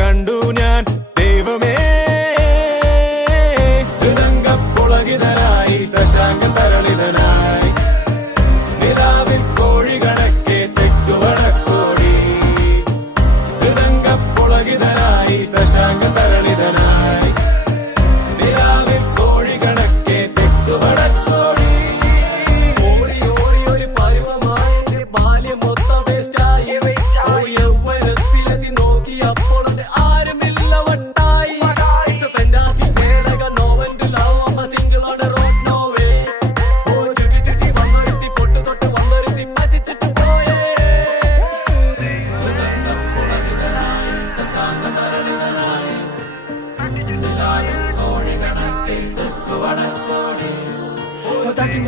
കണ്ടു ഞാൻ ദൈവമേ. ഹൃദംഗപ്പുളകിതനായി ശശാങ്ക തരളിതനായി നിലാവിൽ കോഴി കണക്കെ തെക്കുവടക്കോടി. ഹൃദംഗപ്പുളകിതനായി ശശാങ്ക തരളിതനായി നിലാവിൽ കോഴി കണക്കെ തെക്കുവടക്കോടി. ഓടി ഓടി ഒരു പരുവമായി ബാല്യം മൊത്തം വേസ്റ്റായി. യൗവനത്തിലെത്തി നോക്കി അപ്പോൾ ആരുമില്ല വട്ടായി. Attacking